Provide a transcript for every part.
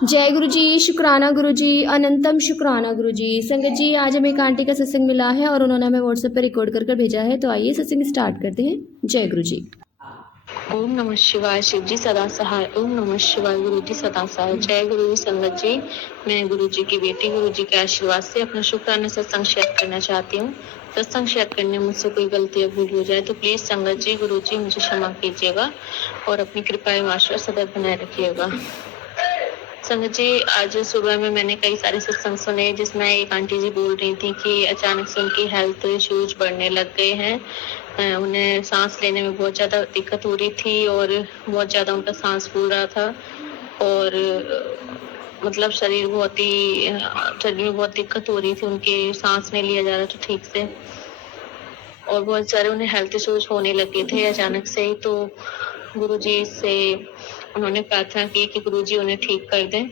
जय गुरु जी, शुक्राना गुरु जी, अनंतम शुक्राना गुरु जी। संगत जी, आज हमें एक आंटी का सत्संग मिला है और उन्होंने हमें व्हाट्सएप पर रिकॉर्ड कर भेजा है। तो आइए सत्संग स्टार्ट करते हैं। जय गुरु जी। ओम नमः शिवाय। शिव जी सदा सहाय। ओम नमः शिवाय। गुरु जी सदा सहाय। जय गुरु जी। संगत जी, मैं गुरु जी की बेटी गुरु जी के आशीर्वाद से अपना शुक्राना सत्संग शेयर करना चाहती हूँ। सत्संग शेयर करने में मुझसे कोई गलती या भूल हो जाए तो प्लीज संगत जी, गुरु जी मुझे क्षमा कीजिएगा और अपनी कृपा एवं आशीर्वाद सदैव बनाए रखिएगा। संगत जी, आज सुबह में मैंने कई सारे सत्संग सुने जिसमें एक आंटी जी बोल रही थी कि अचानक से उनकी हेल्थ इश्यूज बढ़ने लग गए हैं। उन्हें सांस लेने में बहुत ज़्यादा दिक्कत हो रही थी और बहुत ज़्यादा उनका सांस फूल रहा था और मतलब शरीर में बहुत दिक्कत हो रही थी, उनके सांस नहीं लिया जा रहा था ठीक से और बहुत सारे उन्हें हेल्थ इश्यूज होने लगे थे अचानक से ही। तो गुरुजी से उन्होंने प्रार्थना की कि गुरुजी उन्हें ठीक कर दें।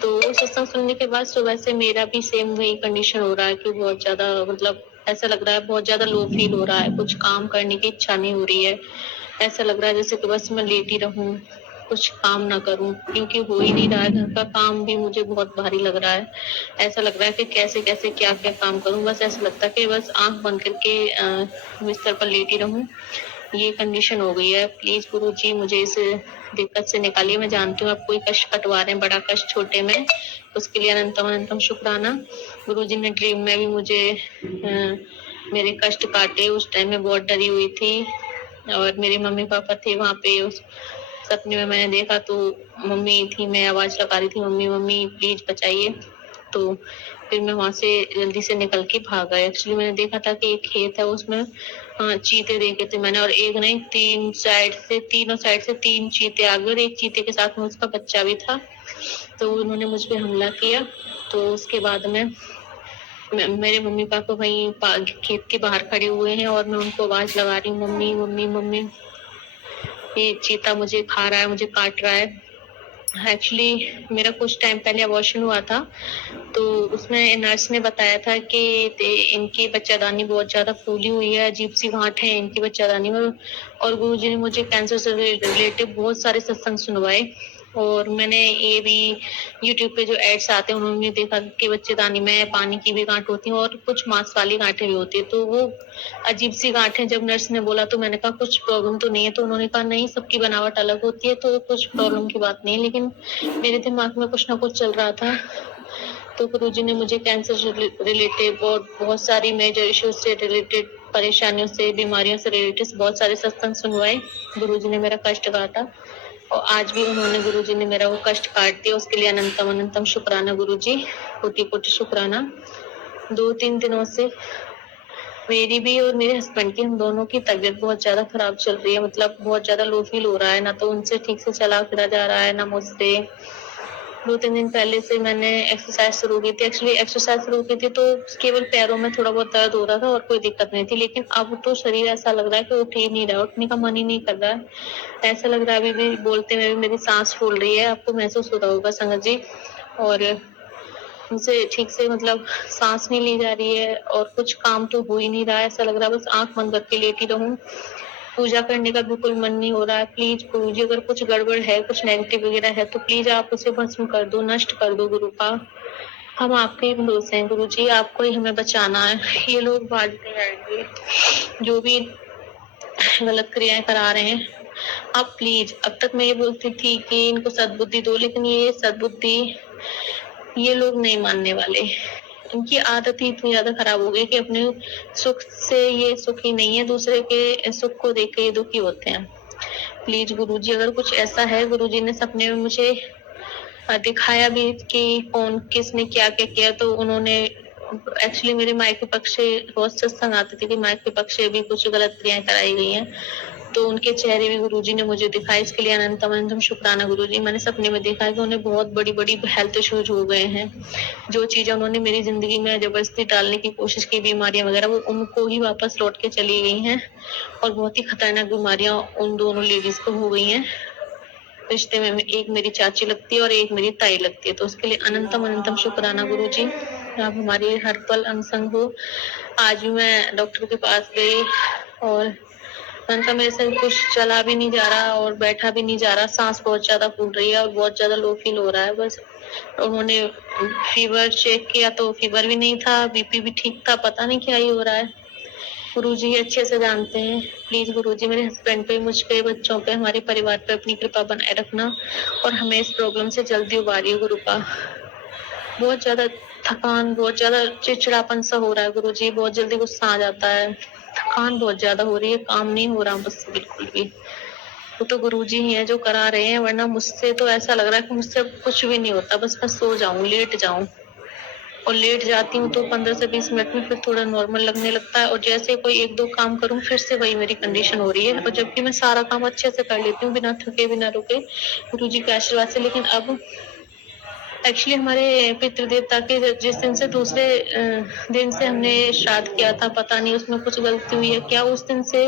तो सत्संग सुनने के बाद सुबह से मेरा भी सेम वही कंडीशन हो रहा है कि बहुत ज्यादा मतलब ऐसा लग रहा है, बहुत ज्यादा लो फील हो रहा है, कुछ काम करने की इच्छा नहीं हो रही है। ऐसा लग रहा है जैसे कि बस मैं लेटी रहूं, कुछ काम ना करूं, क्योंकि हो ही नहीं रहा है। घर का काम भी मुझे बहुत भारी लग रहा है। ऐसा लग रहा है कि कैसे कैसे क्या क्या काम करूं। बस ऐसा लगता है कि बस आंख बंद करके बिस्तर पर लेटी रहूं। ये कंडीशन हो गई है। प्लीज गुरु जी मुझे इस दिक्कत से निकालिए। मैं जानती हूँ आप कोई कष्ट कटवा रहे हैं, बड़ा कष्ट छोटे में, उसके लिए अनंतम अनंतम शुक्राना। गुरु जी ने ड्रीम में भी मुझे मेरे कष्ट काटे। उस टाइम में बहुत डरी हुई थी और मेरे मम्मी पापा थे वहां पे। उस सपने में मैंने देखा तो मम्मी थी, मैं आवाज लगा रही थी, मम्मी मम्मी प्लीज बचाइए। तो फिर मैं वहां से जल्दी से निकल के भागा। एक्चुअली मैंने देखा था कि एक खेत है, उसमें चीते देखे थे मैंने, और एक नहीं तीनों साइड से तीन चीते आ गए और एक चीते के साथ में उसका बच्चा भी था। तो उन्होंने मुझ पे हमला किया। तो उसके बाद में मेरे मम्मी पापा वहीं खेत के बाहर खड़े हुए हैं और मैं उनको आवाज लगा रही हूँ, मम्मी मम्मी मम्मी, ये चीता मुझे खा रहा है, मुझे काट रहा है। एक्चुअली मेरा कुछ टाइम पहले अबॉर्शन हुआ था, तो उसमें नर्स ने बताया था कि इनकी बच्चादानी बहुत ज्यादा फूली हुई है, अजीब सी गांठ है इनकी बच्चादानी में। और गुरुजी ने मुझे कैंसर से रिलेटेड बहुत सारे सत्संग सुनवाए और मैंने ये भी यूट्यूब पे जो एड्स आते हैं उन्होंने देखा कि बच्चेदानी में पानी की भी गांठ होती है और कुछ मांस वाली गांठें भी होती है। तो वो अजीब सी गांठें जब नर्स ने बोला तो मैंने कहा कुछ प्रॉब्लम तो नहीं है। तो उन्होंने कहा नहीं, सबकी बनावट अलग होती है तो कुछ प्रॉब्लम की बात नहीं है। लेकिन मेरे दिमाग में कुछ ना कुछ चल रहा था। तो गुरुजी ने मुझे कैंसर से रिलेटेड बहुत सारी मेजर इश्यूज से रिलेटेड, परेशानियों से, बीमारियों से रिलेटेड बहुत सारे सत्संग सुनवाए। गुरुजी ने मेरा कष्ट काटा और आज भी उन्होंने, गुरुजी ने मेरा वो कष्ट काट दिया। उसके लिए अनंतम अनंतम शुक्राना गुरुजी, कोटि कोटि शुक्राना। 2-3 दिनों से मेरी भी और मेरे हस्बैंड की, हम दोनों की तबीयत बहुत ज्यादा खराब चल रही है। मतलब बहुत ज्यादा लो फील हो रहा है, ना तो उनसे ठीक से चला फिरा जा रहा है ना मुझसे। 2-3 दिन पहले से मैंने एक्सरसाइज शुरू की थी। एक्चुअली एक्सरसाइज शुरू की थी तो केवल पैरों में थोड़ा बहुत दर्द हो रहा था और कोई दिक्कत नहीं थी। लेकिन अब तो शरीर ऐसा लग रहा है कि उठ ही नहीं रहा है, उठने का मन ही नहीं कर रहा है। ऐसा लग रहा है अभी भी बोलते में भी मेरी सांस फूल रही है। आपको महसूस होता होगा संगत जी। और मुझसे ठीक से मतलब सांस नहीं ली जा रही है और कुछ काम तो हो ही नहीं रहा है। ऐसा लग रहा है बस आंख बंद करके लेटी रहूं। पूजा करने का बिल्कुल मन नहीं हो रहा है। प्लीज गुरुजी, अगर कुछ गड़बड़ है, कुछ नेगेटिव वगैरह है तो प्लीज आप उसे भस्म कर दो, नष्ट कर दो गुरुपा। हम आपके ही भरोसे हैं गुरुजी, आपको ही हमें बचाना है। ये लोग बाद में आएंगे जो भी गलत क्रियाएं करा रहे हैं। आप प्लीज, अब तक मैं ये बोलती थी कि इनको सद्बुद्धि दो, लेकिन ये सद्बुद्धि ये लोग नहीं मानने वाले। इनकी आदत ही इतनी ज्यादा खराब हो गई कि अपने सुख से ये सुखी नहीं है, दूसरे के सुख को देख के ये दुखी होते हैं। प्लीज गुरुजी, अगर कुछ ऐसा है, गुरुजी ने सपने में मुझे दिखाया भी कि कौन किसने क्या क्या किया। तो उन्होंने एक्चुअली मेरे मायके पक्ष से रोज सत्संग आते थे कि मायके पक्ष से भी कुछ गलत क्रियाएं कराई गई हैं, तो उनके चेहरे भी गुरुजी ने मुझे दिखाए। इसके लिए अनंतम अनंतम शुक्राना गुरुजी। मैंने सपने में देखा है कि उन्हें बहुत बड़ी बड़ी हेल्थ इश्यूज हो गए हैं। जो चीजें उन्होंने मेरी जिंदगी में जबरदस्ती डालने की कोशिश की, बीमारियां वगैरह, वो उनको ही वापस लौट के चली गई हैं और बहुत ही खतरनाक बीमारियां उन दोनों लेडीज को हो गई हैं। रिश्ते में एक मेरी चाची लगती है और एक मेरी ताई लगती है। तो उसके लिए अनंतम अनंतम शुक्राना गुरुजी, आप हमारे हर पल अंग संग हो। आज भी मैं डॉक्टर के पास गई और मैंने कहा मेरे से कुछ चला भी नहीं जा रहा और बैठा भी नहीं जा रहा, सांस बहुत ज्यादा फूल रही है और बहुत ज्यादा लो फील हो रहा है। बस उन्होंने फीवर चेक किया तो फीवर भी नहीं था, बीपी भी ठीक था, पता नहीं क्या ही हो रहा है। गुरुजी अच्छे से जानते हैं। प्लीज गुरुजी मेरे हस्बैंड पे, मुझ पे, बच्चों पे, हमारे परिवार पे अपनी कृपा बनाए रखना और हमें इस प्रॉब्लम से जल्दी उबारिए गुरुपा। बहुत ज्यादा थकान, बहुत ज्यादा चिड़चिड़ापन सा हो रहा है गुरुजी, बहुत जल्दी गुस्सा आ जाता है, थकान बहुत ज्यादा हो रही है, काम नहीं हो रहा बस बिल्कुल भी। वो तो गुरुजी ही है जो करा रहे हैं, वरना मुझसे तो ऐसा लग रहा है कि मुझसे कुछ भी नहीं होता, बस मैं सो जाऊं, लेट जाऊं। और लेट जाती हूँ तो 15 से 20 मिनट में फिर थोड़ा नॉर्मल लगने लगता है और जैसे कोई 1-2 काम करूँ फिर से वही मेरी कंडीशन हो रही है। और जबकि मैं सारा काम अच्छे से कर लेती हूँ बिना थके बिना रुके गुरुजी के आशीर्वाद से। लेकिन अब एक्चुअली हमारे पितृ देवता के जिस दिन से दूसरे दिन से हमने श्राद्ध किया था, पता नहीं उसमें कुछ गलती हुई है क्या, उस दिन से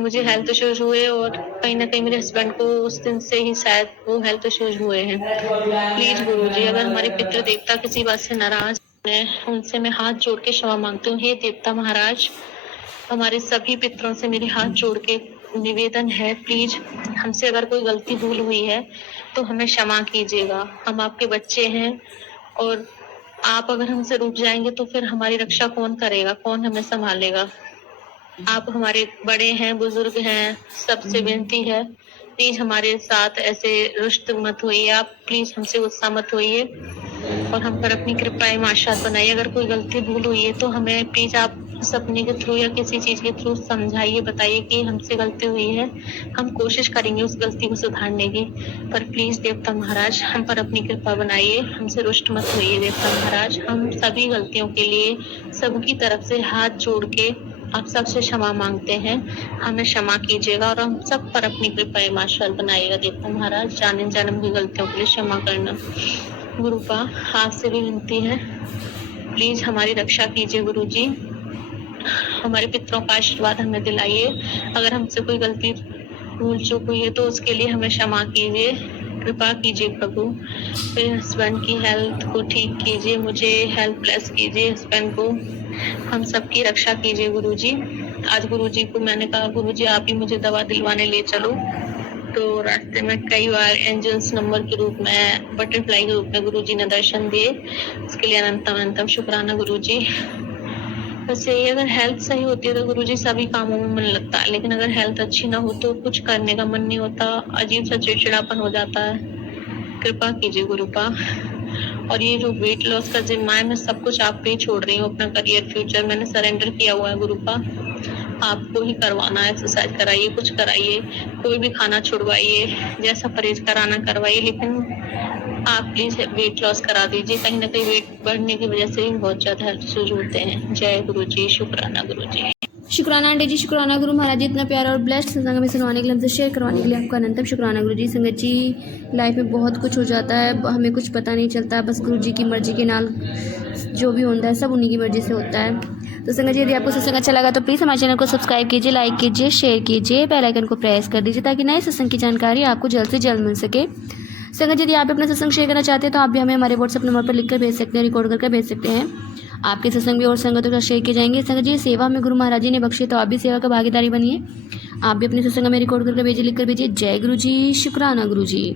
मुझे हेल्थ इश्यूज हुए और कहीं ना कहीं मेरे हस्बैंड को उस दिन से ही शायद वो हेल्थ इश्यूज हुए हैं। प्लीज गुरुजी अगर हमारे पितृ देवता किसी बात से नाराज हैं, उनसे मैं हाथ जोड़ के क्षमा मांगती हूँ। हे देवता महाराज, हमारे सभी पितरों से मेरे हाथ जोड़ के निवेदन है, प्लीज हमसे अगर कोई गलती भूल हुई है तो हमें क्षमा कीजिएगा। हम आपके बच्चे हैं और आप अगर हमसे रूठ जाएंगे तो फिर हमारी रक्षा कौन करेगा, कौन हमें संभालेगा। आप हमारे बड़े हैं, बुजुर्ग हैं, सबसे विनती है प्लीज हमारे साथ ऐसे रुष्ट मत होइए, आप प्लीज हमसे गुस्सा मत होइए और हम पर अपनी कृपा माशात बनाइए। अगर कोई गलती भूल हुई है तो हमें प्लीज आप सपने के थ्रू या किसी चीज के थ्रू समझाइए, बताइए कि हमसे गलती हुई है, हम कोशिश करेंगे उस गलती को सुधारने की। पर प्लीज देवता महाराज हम पर अपनी कृपा बनाइए, हमसे रुष्ट मत होइए देवता महाराज। हम सभी गलतियों के लिए सबकी तरफ से हाथ जोड़ के आप सबसे क्षमा मांगते हैं, हमें क्षमा कीजिएगा और हम सब पर अपनी कृपा माशात बनाइएगा देवता महाराज। जाने जन्म की गलतियों के लिए क्षमा करना गुरुपा, आपसे भी विनती है प्लीज हमारी रक्षा कीजिए गुरुजी, हमारे पितरों का आशीर्वाद हमें दिलाइए। अगर हमसे कोई गलती भूल चूक हुई है तो उसके लिए हमें क्षमा कीजिए, कृपा कीजिए प्रभु। मेरे हस्बैंड की हेल्थ को ठीक कीजिए, मुझे हेल्थ ब्लेस कीजिए, हस्बैंड को, हम सबकी रक्षा कीजिए गुरुजी। आज गुरुजी को मैंने कहा गुरुजी आप ही मुझे दवा दिलवाने ले चलो, तो रास्ते में कई बार एंजल्स नंबर के रूप में, बटरफ्लाई के रूप में गुरुजी ने दर्शन दिए, उसके लिए अनंतम अनंतम शुक्राना गुरुजी। वैसे अगर हेल्थ सही होती है तो गुरुजी सभी कामों में मन लगता है, लेकिन अगर हेल्थ अच्छी ना हो तो कुछ करने का मन नहीं होता, अजीब सा चिड़चिड़ापन हो जाता है। कृपा कीजिए गुरुपा। और ये जो वेट लॉस का जिम्मा है, मैं सब कुछ आप पे ही छोड़ रही हूँ, अपना करियर फ्यूचर मैंने सरेंडर किया हुआ है गुरुपा। आपको ही करवाना है, एक्सरसाइज कराइए, कुछ कराइए, कोई भी खाना छुड़वाइए, जैसा परहेज कराना करवाइए, लेकिन आप प्लीज वेट लॉस करा दीजिए। कहीं ना कहीं वेट बढ़ने की वजह से भी बहुत ज्यादा हेल्थ इश्यूज होते हैं। जय गुरु जी, शुक्राना गुरु जी। शुक्राना आंटी जी, शुक्राना गुरु महाराज जी, इतना प्यारा और ब्लेस्ड सत्संग में सुनवाने के लिए, हमसे शेयर करवाने के लिए आपका अनंतम शुक्राना गुरु जी। संगत जी लाइफ में बहुत कुछ हो जाता है, हमें कुछ पता नहीं चलता, बस गुरु जी की मर्जी के नाल जो भी होता है सब उन्हीं की मर्जी से होता है। तो संगत जी यदि आपको सत्संग अच्छा लगा तो प्लीज़ हमारे चैनल को सब्सक्राइब कीजिए, लाइक कीजिए, शेयर कीजिए, बेल आइकन को प्रेस कर दीजिए ताकि नए सत्संग की जानकारी आपको जल्द से जल्द मिल सके। संगत यदि आप अपना सत्संग शेयर करना चाहते हैं तो आप भी हमें हमारे व्हाट्सएप नंबर पर लिखकर भेज सकते हैं, रिकॉर्ड करके भेज सकते हैं। आपके सत्संग भी और संगतों का शेयर किए जाएंगे। संगत जी सेवा में गुरु महाराज जी ने बख्शी, तो आप भी सेवा का भागीदारी बनिए, आप भी अपने सत्संग में रिकॉर्ड करके भेजिए, लिखकर भेजिए। जय गुरु जी, शुक्राना गुरु जी।